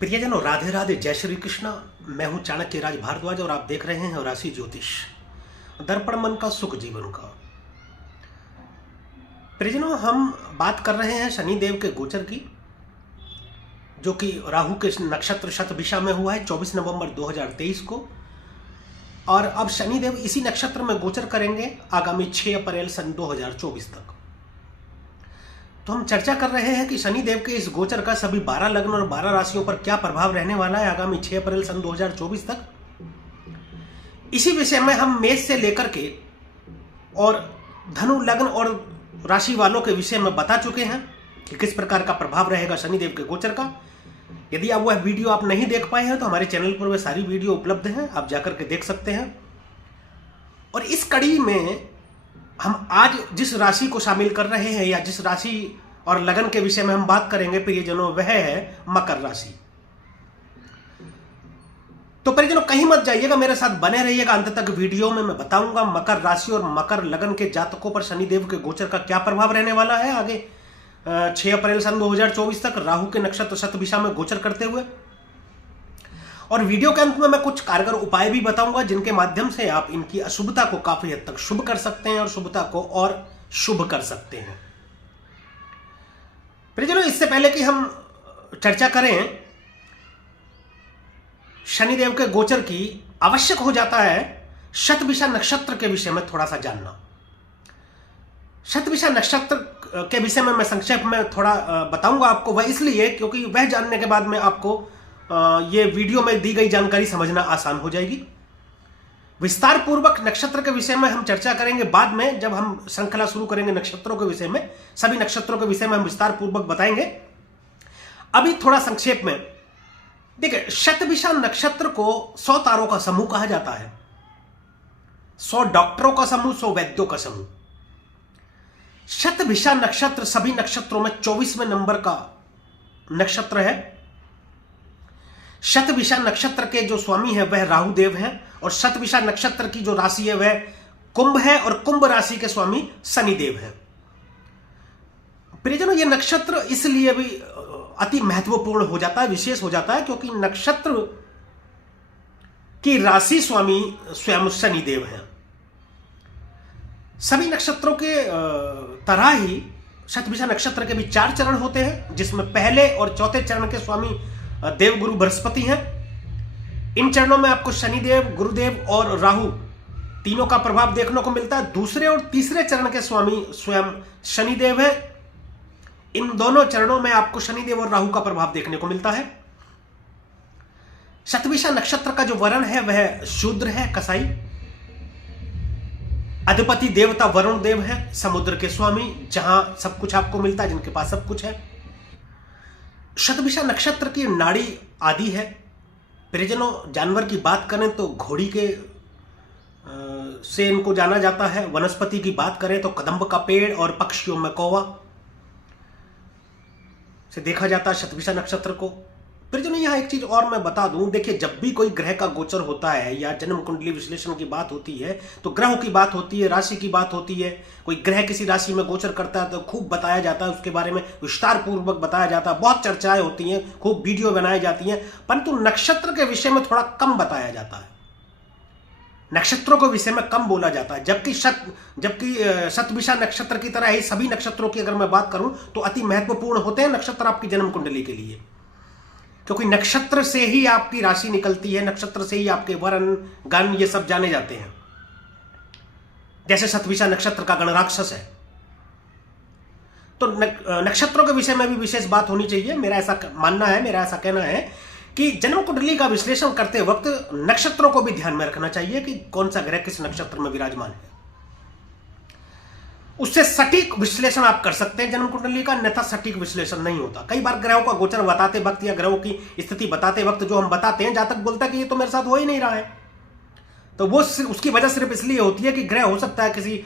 प्रियजनों, राधे राधे, जय श्री कृष्णा। मैं हूं चाणक्य राज भारद्वाज और आप देख रहे हैं राशि ज्योतिष, दर्पण मन का, सुख जीवन का। प्रियजनों, हम बात कर रहे हैं शनिदेव के गोचर की, जो कि राहु के नक्षत्र शतभिषा में हुआ है 24 नवंबर 2023 को। और अब शनिदेव इसी नक्षत्र में गोचर करेंगे आगामी 6 अप्रैल सन 2024 तक। तो हम चर्चा कर रहे हैं कि शनिदेव के इस गोचर का सभी 12 लग्न और 12 राशियों पर क्या प्रभाव रहने वाला है आगामी 6 अप्रैल सन 2024 तक। इसी विषय में हम मेष से लेकर के और धनु लग्न और राशि वालों के विषय में बता चुके हैं कि किस प्रकार का प्रभाव रहेगा शनिदेव के गोचर का। यदि आप वह वीडियो आप नहीं देख पाए हैं तो हमारे चैनल पर वह सारी वीडियो उपलब्ध हैं, आप जाकर के देख सकते हैं। और इस कड़ी में हम आज जिस राशि को शामिल कर रहे हैं या जिस राशि और लगन के विषय में हम बात करेंगे प्रियजनों, वह है मकर राशि। तो प्रियजनों, कहीं मत जाइएगा, मेरे साथ बने रहिएगा अंत तक। वीडियो में मैं बताऊंगा मकर राशि और मकर लगन के जातकों पर शनिदेव के गोचर का क्या प्रभाव रहने वाला है आगे 6 अप्रैल सन 2024 तक राहु के नक्षत्र शतभिषा में गोचर करते हुए। और वीडियो के अंत में मैं कुछ कारगर उपाय भी बताऊंगा जिनके माध्यम से आप इनकी अशुभता को काफी हद तक शुभ कर सकते हैं और शुभता को और शुभ कर सकते हैं। प्रियजनों, इससे पहले कि हम चर्चा करें शनिदेव के गोचर की, आवश्यक हो जाता है शतभिषा नक्षत्र के विषय में थोड़ा सा जानना। शतभिषा नक्षत्र के विषय में मैं संक्षेप में थोड़ा बताऊंगा आपको, वह इसलिए क्योंकि वह जानने के बाद में आपको ये वीडियो में दी गई जानकारी समझना आसान हो जाएगी। विस्तार पूर्वक नक्षत्र के विषय में हम चर्चा करेंगे बाद में, जब हम श्रृंखला शुरू करेंगे नक्षत्रों के विषय में। सभी नक्षत्रों के विषय में हम विस्तार पूर्वक बताएंगे। अभी थोड़ा संक्षेप में देखिए, शतभिषा नक्षत्र को 100 तारों का समूह कहा जाता है, 100 डॉक्टरों का समूह, 100 वैद्यों का समूह। शतभिषा नक्षत्र सभी नक्षत्रों में 24वें नंबर का नक्षत्र है। शतभिषा नक्षत्र के जो स्वामी है वह राहु देव हैं और शतभिषा नक्षत्र की जो राशि है वह कुंभ है और कुंभ राशि के स्वामी शनिदेव हैं। प्रियजनों, यह नक्षत्र इसलिए भी अति महत्वपूर्ण हो जाता है, विशेष हो जाता है, क्योंकि नक्षत्र की राशि स्वामी स्वयं शनिदेव हैं। सभी नक्षत्रों के तरह ही शतभिषा नक्षत्र के भी 4 चरण होते हैं, जिसमें पहले और चौथे चरण के स्वामी देवगुरु बृहस्पति हैं। इन चरणों में आपको शनिदेव, गुरुदेव और राहु तीनों का प्रभाव देखने को मिलता है। दूसरे और तीसरे चरण के स्वामी स्वयं शनिदेव हैं। इन दोनों चरणों में आपको शनिदेव और राहु का प्रभाव देखने को मिलता है। शतभिषा नक्षत्र का जो वर्ण है वह शूद्र है, कसाई। अधिपति देवता वरुण देव है, समुद्र के स्वामी, जहां सब कुछ आपको मिलता है, जिनके पास सब कुछ है। शतभिषा नक्षत्र की नाड़ी आदि है। प्रियजनों, जानवर की बात करें तो घोड़ी के से इनको जाना जाता है। वनस्पति की बात करें तो कदम्ब का पेड़ और पक्षियों में कौवा से देखा जाता है शतभिषा नक्षत्र को। प्रियजनों, यहां एक चीज और मैं बता दूं, देखिए, जब भी कोई ग्रह का गोचर होता है या जन्म कुंडली विश्लेषण की बात होती है तो ग्रहों की बात होती है, राशि की बात होती है। कोई ग्रह किसी राशि में गोचर करता है तो खूब बताया जाता है, उसके बारे में विस्तार पूर्वक बताया जाता है, बहुत चर्चाएं होती हैं, खूब वीडियो बनाई जाती हैं। परंतु नक्षत्र के विषय में थोड़ा कम बताया जाता है, नक्षत्रों के विषय में कम बोला जाता है। जबकि शतभिषा नक्षत्र की तरह ही सभी नक्षत्रों की अगर मैं बात करूं तो अति महत्वपूर्ण होते हैं नक्षत्र आपकी जन्म कुंडली के लिए, क्योंकि नक्षत्र से ही आपकी राशि निकलती है, नक्षत्र से ही आपके वर्ण गण ये सब जाने जाते हैं। जैसे शतभिषा नक्षत्र का गण राक्षस है, तो नक्षत्रों के विषय में भी विशेष बात होनी चाहिए। मेरा ऐसा मानना है, मेरा ऐसा कहना है कि जन्म कुंडली का विश्लेषण करते वक्त नक्षत्रों को भी ध्यान में रखना चाहिए कि कौन सा ग्रह किस नक्षत्र में विराजमान है। उससे सटीक विश्लेषण आप कर सकते हैं जन्म कुंडली का, अन्यथा सटीक विश्लेषण नहीं होता। कई बार ग्रहों का गोचर बताते वक्त या ग्रहों की स्थिति बताते वक्त जो हम बताते हैं, जातक बोलता है कि ये तो मेरे साथ हो ही नहीं रहा है, तो वो उसकी वजह सिर्फ इसलिए होती है कि ग्रह हो सकता है किसी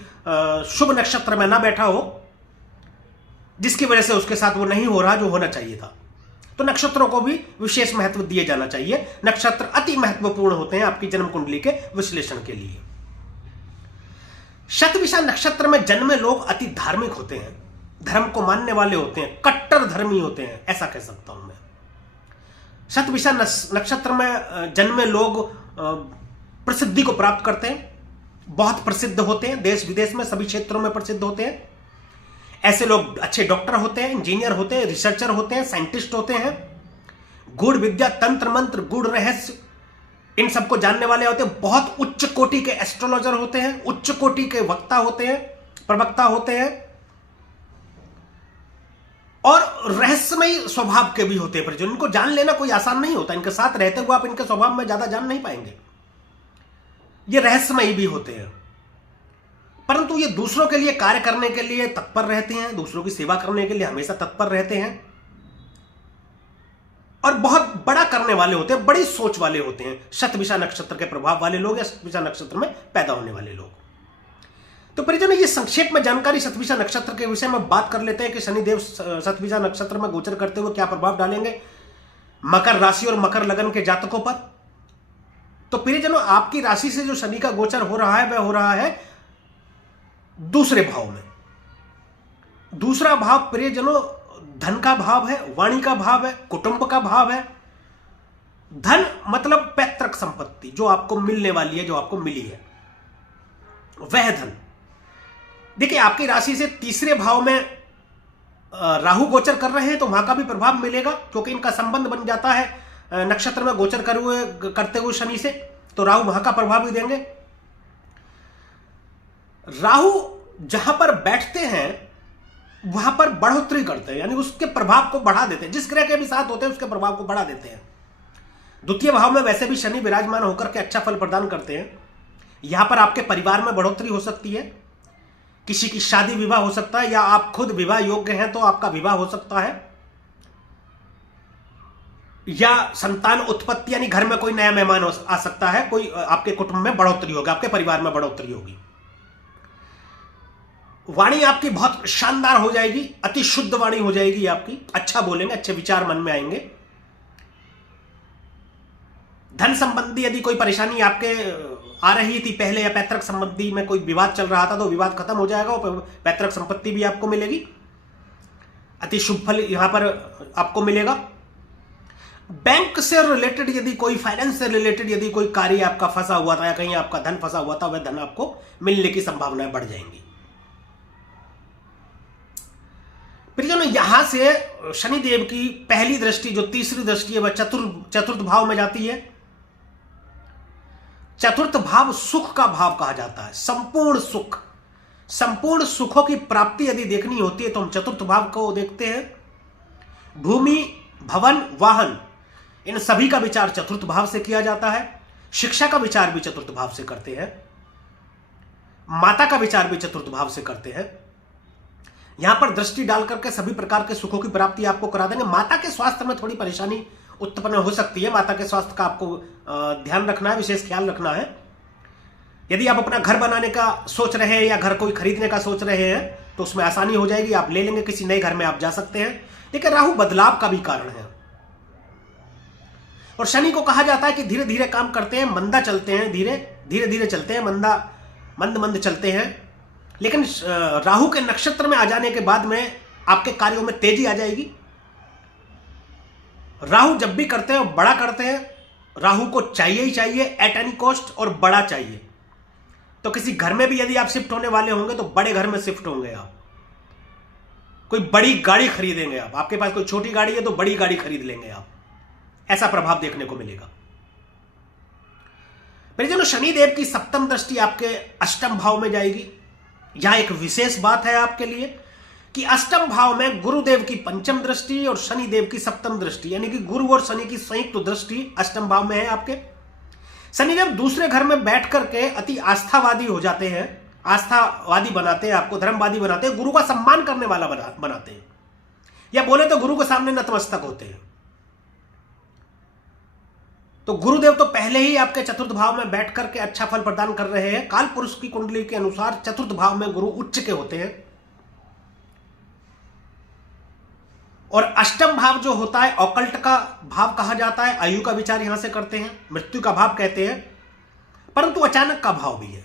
शुभ नक्षत्र में ना बैठा हो, जिसकी वजह से उसके साथ वो नहीं हो रहा जो होना चाहिए था। तो नक्षत्रों को भी विशेष महत्व दिए जाना चाहिए। नक्षत्र अति महत्वपूर्ण होते हैं आपकी जन्म कुंडली के विश्लेषण के लिए। शतभिषा नक्षत्र में जन्मे लोग अति धार्मिक होते हैं, धर्म को मानने वाले होते हैं, कट्टर धर्मी होते हैं, ऐसा कह सकता हूं मैं। शतभिषा नक्षत्र में जन्मे लोग प्रसिद्धि को प्राप्त करते हैं, बहुत प्रसिद्ध होते हैं, देश विदेश में सभी क्षेत्रों में प्रसिद्ध होते हैं। ऐसे लोग अच्छे डॉक्टर होते हैं, इंजीनियर होते हैं, रिसर्चर होते हैं, साइंटिस्ट होते हैं, गूढ़ विद्या, तंत्र मंत्र, गूढ़ रहस्य, इन सबको जानने वाले होते हैं। बहुत उच्च कोटि के एस्ट्रोलॉजर होते हैं, उच्च कोटि के वक्ता होते हैं, प्रवक्ता होते हैं, और रहस्यमयी स्वभाव के भी होते हैं। पर इनको जान लेना कोई आसान नहीं होता, इनके साथ रहते हुए आप इनके स्वभाव में ज्यादा जान नहीं पाएंगे। ये रहस्यमयी भी होते हैं, परंतु ये दूसरों के लिए कार्य करने के लिए तत्पर रहते हैं, दूसरों की सेवा करने के लिए हमेशा तत्पर रहते हैं, और बहुत बड़ा करने वाले होते हैं, बड़ी सोच वाले होते हैं। शतभिषा नक्षत्र के प्रभाव वाले लोग या शतभिषा नक्षत्र में पैदा होने वाले लोग। तो परिजनों, ये संक्षेप में जानकारी शतभिषा नक्षत्र के विषय में बात कर लेते हैं कि शनिदेव शतभिषा नक्षत्र में गोचर करते हुए क्या प्रभाव डालेंगे मकर राशि और मकर लगन के जातकों पर। तो प्रियजनों, आपकी राशि से जो शनि का गोचर हो रहा है वह हो रहा है दूसरे भाव में। दूसरा भाव प्रियजनों धन का भाव है, वाणी का भाव है, कुटुंब का भाव है। धन मतलब पैतृक संपत्ति जो आपको मिलने वाली है, जो आपको मिली है, वह धन। देखिए, आपकी राशि से तीसरे भाव में राहु गोचर कर रहे हैं तो वहां का भी प्रभाव मिलेगा, क्योंकि इनका संबंध बन जाता है नक्षत्र में गोचर करते हुए शनि से, तो राहु वहां का प्रभाव भी देंगे। राहु जहां पर बैठते हैं वहां पर बढ़ोतरी करते हैं, यानी उसके प्रभाव को बढ़ा देते हैं। जिस ग्रह के भी साथ होते हैं उसके प्रभाव को बढ़ा देते हैं। द्वितीय भाव में वैसे भी शनि विराजमान होकर के अच्छा फल प्रदान करते हैं। यहां पर आपके परिवार में बढ़ोतरी हो सकती है, किसी की शादी विवाह हो सकता है, या आप खुद विवाह योग्य हैं तो आपका विवाह हो सकता है, या संतान उत्पत्ति यानी घर में कोई नया मेहमान आ सकता है, कोई आपके कुटुंब में बढ़ोतरी होगी, आपके परिवार में बढ़ोतरी होगी। वाणी आपकी बहुत शानदार हो जाएगी, अति शुद्ध वाणी हो जाएगी आपकी, अच्छा बोलेंगे, अच्छे विचार मन में आएंगे। धन संबंधी यदि कोई परेशानी आपके आ रही थी पहले, या पैतृक संबंधी में कोई विवाद चल रहा था तो विवाद खत्म हो जाएगा, और पैतृक संपत्ति भी आपको मिलेगी, अति शुभ फल यहां पर आपको मिलेगा। बैंक से रिलेटेड यदि कोई, फाइनेंस से रिलेटेड यदि कोई कार्य आपका फंसा हुआ था या कहीं आपका धन फंसा हुआ था, वह धन आपको मिलने की संभावनाएं बढ़ जाएंगी। प्रियजनों, यहां से शनिदेव की पहली दृष्टि, जो तीसरी दृष्टि है, वह चतुर्थ भाव में जाती है। चतुर्थ भाव सुख का भाव कहा जाता है, संपूर्ण सुख, संपूर्ण सुखों की प्राप्ति यदि देखनी होती है तो हम चतुर्थ भाव को देखते हैं। भूमि, भवन, वाहन, इन सभी का विचार चतुर्थ भाव से किया जाता है। शिक्षा का विचार भी चतुर्थ भाव से करते हैं, माता का विचार भी चतुर्थ भाव से करते हैं। यहां पर दृष्टि डाल करके सभी प्रकार के सुखों की प्राप्ति आपको करा देंगे। माता के स्वास्थ्य में थोड़ी परेशानी उत्पन्न हो सकती है, माता के स्वास्थ्य का आपको ध्यान रखना है, विशेष ख्याल रखना है। यदि आप अपना घर बनाने का सोच रहे हैं या घर कोई खरीदने का सोच रहे हैं तो उसमें आसानी हो जाएगी, आप ले लेंगे, किसी नए घर में आप जा सकते हैं। लेकिन राहु बदलाव का भी कारण है, और शनि को कहा जाता है कि धीरे धीरे काम करते हैं, मंदा चलते हैं, धीरे धीरे चलते हैं, मंद चलते हैं। लेकिन राहु के नक्षत्र में आ जाने के बाद में आपके कार्यों में तेजी आ जाएगी। राहु जब भी करते हैं बड़ा करते हैं, राहु को चाहिए ही चाहिए एट एनी कॉस्ट, और बड़ा चाहिए। तो किसी घर में भी यदि आप शिफ्ट होने वाले होंगे तो बड़े घर में शिफ्ट होंगे आप, कोई बड़ी गाड़ी खरीदेंगे आप, आपके पास कोई छोटी गाड़ी है तो बड़ी गाड़ी खरीद लेंगे आप, ऐसा प्रभाव देखने को मिलेगा। परिजनों, शनिदेव की सप्तम दृष्टि आपके अष्टम भाव में जाएगी। यहां एक विशेष बात है आपके लिए कि अष्टम भाव में गुरुदेव की पंचम दृष्टि और शनिदेव की सप्तम दृष्टि, यानी कि गुरु और शनि की संयुक्त दृष्टि अष्टम भाव में है आपके। शनिदेव दूसरे घर में बैठ करके अति आस्थावादी हो जाते हैं, आस्थावादी बनाते हैं, आपको धर्मवादी बनाते हैं, गुरु का सम्मान करने वाला बनाते हैं, या बोले तो गुरु के सामने नतमस्तक होते हैं। तो गुरुदेव तो पहले ही आपके चतुर्थ भाव में बैठ करके अच्छा फल प्रदान कर रहे हैं। काल पुरुष की कुंडली के अनुसार चतुर्थ भाव में गुरु उच्च के होते हैं, और अष्टम भाव जो होता है ऑकल्ट का भाव कहा जाता है, आयु का विचार यहां से करते हैं, मृत्यु का भाव कहते हैं, परंतु अचानक का भाव भी है।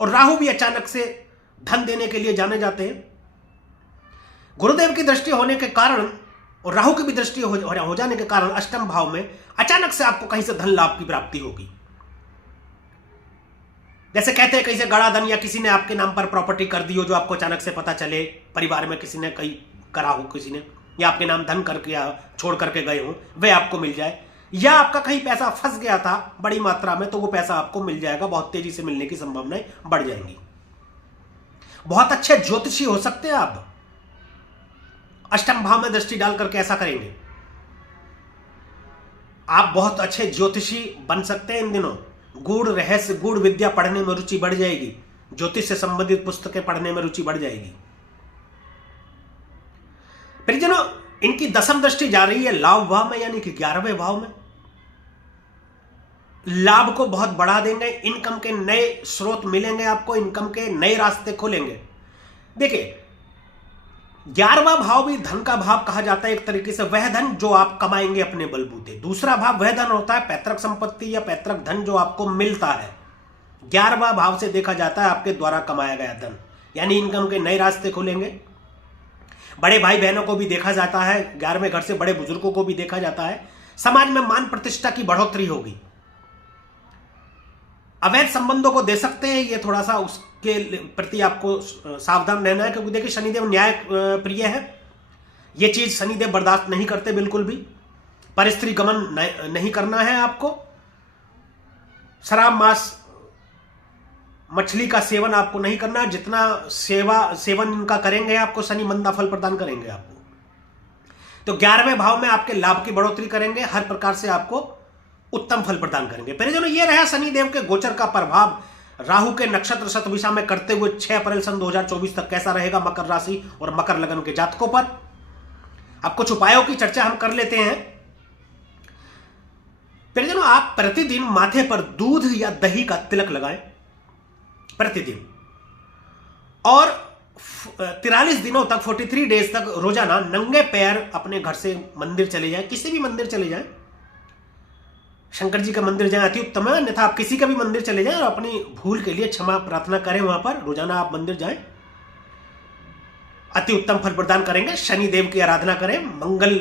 और राहु भी अचानक से धन देने के लिए जाने जाते हैं। गुरुदेव की दृष्टि होने के कारण और राहु की भी दृष्टि हो जाने के कारण अष्टम भाव में अचानक से आपको कहीं से धन लाभ की प्राप्ति होगी। जैसे कहते हैं कहीं से गड़ा धन, या किसी ने आपके नाम पर प्रॉपर्टी कर दी हो जो आपको अचानक से पता चले, परिवार में किसी ने कहीं करा हो, किसी ने, या आपके नाम धन करके या छोड़ करके गए हो, वह आपको मिल जाए, या आपका कहीं पैसा फंस गया था बड़ी मात्रा में तो वो पैसा आपको मिल जाएगा, बहुत तेजी से मिलने की संभावनाएं बढ़ जाएंगी। बहुत अच्छे ज्योतिषी हो सकते हैं आप, अष्टम भाव में दृष्टि डाल करके ऐसा करेंगे। आप बहुत अच्छे ज्योतिषी बन सकते हैं इन दिनों। गूढ़ रहस्य, गूढ़ विद्या पढ़ने में रुचि बढ़ जाएगी, ज्योतिष से संबंधित पुस्तकें पढ़ने में रुचि बढ़ जाएगी। परिजनों, इनकी दसम दृष्टि जा रही है लाभ भाव में, यानी कि 11वें भाव में। लाभ को बहुत बढ़ा देंगे, इनकम के नए स्रोत मिलेंगे आपको, इनकम के नए रास्ते खोलेंगे। देखिए, 11वां भाव भी धन का भाव कहा जाता है एक तरीके से, वह धन जो आप कमाएंगे अपने बलबूते। दूसरा भाव वह धन होता है पैतृक संपत्ति या पैतृक धन जो आपको मिलता है। 11वां भाव से देखा जाता है आपके द्वारा कमाया गया धन, यानी इनकम के नए रास्ते खुलेंगे। बड़े भाई बहनों को भी देखा जाता है, 11वें घर से बड़े बुजुर्गों को भी देखा जाता है। समाज में मान प्रतिष्ठा की बढ़ोतरी होगी। अवैध संबंधों को दे सकते हैं, ये थोड़ा सा उसके प्रति आपको सावधान रहना है, क्योंकि देखिए शनिदेव न्याय प्रिय है, ये चीज शनिदेव बर्दाश्त नहीं करते बिल्कुल भी। परस्त्री गमन नहीं करना है आपको। शराब, मांस, मछली का सेवन आपको नहीं करना। जितना सेवन इनका करेंगे आपको शनि मंदा फल प्रदान करेंगे आपको। तो 11वें भाव में आपके लाभ की बढ़ोतरी करेंगे, हर प्रकार से आपको उत्तम फल प्रदान करेंगे। परिजनों, ये रहा शनिदेव के गोचर का प्रभाव राहु के नक्षत्र शतभिषा में करते हुए 6 अप्रैल सन 2024 तक कैसा रहेगा मकर राशि और मकर लगन के जातकों पर। अब कुछ उपायों की चर्चा हम कर लेते हैं। परिजनों, आप प्रतिदिन माथे पर दूध या दही का तिलक लगाएं प्रतिदिन, और 43 दिनों तक, 43 डेज तक रोजाना नंगे पैर अपने घर से मंदिर चले जाएं, किसी भी मंदिर चले जाएं। शंकर जी का मंदिर जाएं अति उत्तम है, अन्यथा आप किसी का भी मंदिर चले जाएं और अपनी भूल के लिए क्षमा प्रार्थना करें। वहां पर रोजाना आप मंदिर जाएं, अति उत्तम फल प्रदान करेंगे। शनि देव की आराधना करें। मंगल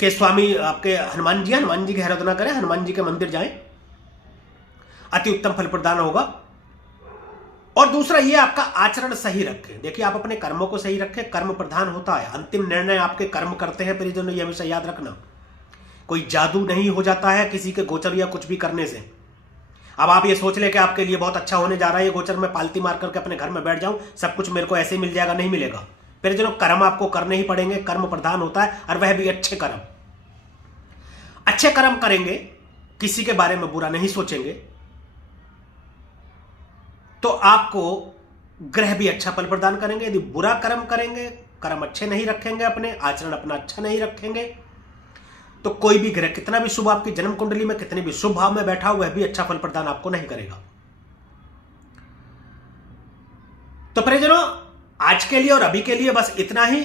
के स्वामी आपके हनुमान जी की आराधना करें, हनुमान जी के मंदिर जाएं, अति उत्तम फल प्रदान होगा। और दूसरा, ये आपका आचरण सही रखें। देखिए, आप अपने कर्मों को सही रखें, कर्म प्रधान होता है, अंतिम निर्णय आपके कर्म करते हैं। परिजनों, ये हमेशा याद रखना, कोई जादू नहीं हो जाता है किसी के गोचर या कुछ भी करने से। अब आप ये सोच ले कि आपके लिए बहुत अच्छा होने जा रहा है ये गोचर, मैं पालती मार करके अपने घर में बैठ जाऊं, सब कुछ मेरे को ऐसे मिल जाएगा, नहीं मिलेगा। परिजनों, कर्म आपको करने ही पड़ेंगे, कर्म प्रधान होता है, और वह भी अच्छे कर्म। अच्छे कर्म करेंगे, किसी के बारे में बुरा नहीं सोचेंगे, तो आपको ग्रह भी अच्छा फल प्रदान करेंगे। यदि बुरा कर्म करेंगे, कर्म अच्छे नहीं रखेंगे, अपने आचरण अपना अच्छा नहीं रखेंगे, तो कोई भी ग्रह कितना भी शुभ आपकी जन्म कुंडली में, कितने भी शुभ भाव में बैठा हुआ, वह भी अच्छा फल प्रदान आपको नहीं करेगा। तो परिजनों, आज के लिए और अभी के लिए बस इतना ही।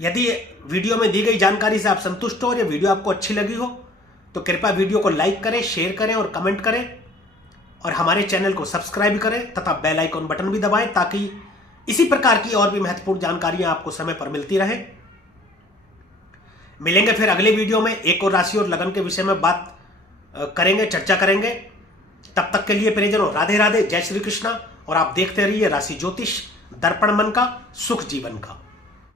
यदि वीडियो में दी गई जानकारी से आप संतुष्ट हो और ये वीडियो आपको अच्छी लगी हो, तो कृपया वीडियो को लाइक करें, शेयर करें और कमेंट करें, और हमारे चैनल को सब्सक्राइब करें तथा बेल आइकन बटन भी दबाएं, ताकि इसी प्रकार की और भी महत्वपूर्ण जानकारियां आपको समय पर मिलती रहे। मिलेंगे फिर अगले वीडियो में, एक और राशि और लगन के विषय में बात करेंगे, चर्चा करेंगे। तब तक के लिए परिजनों, राधे राधे, जय श्री कृष्णा। और आप देखते रहिए राशि ज्योतिष, दर्पण मन का, सुख जीवन का।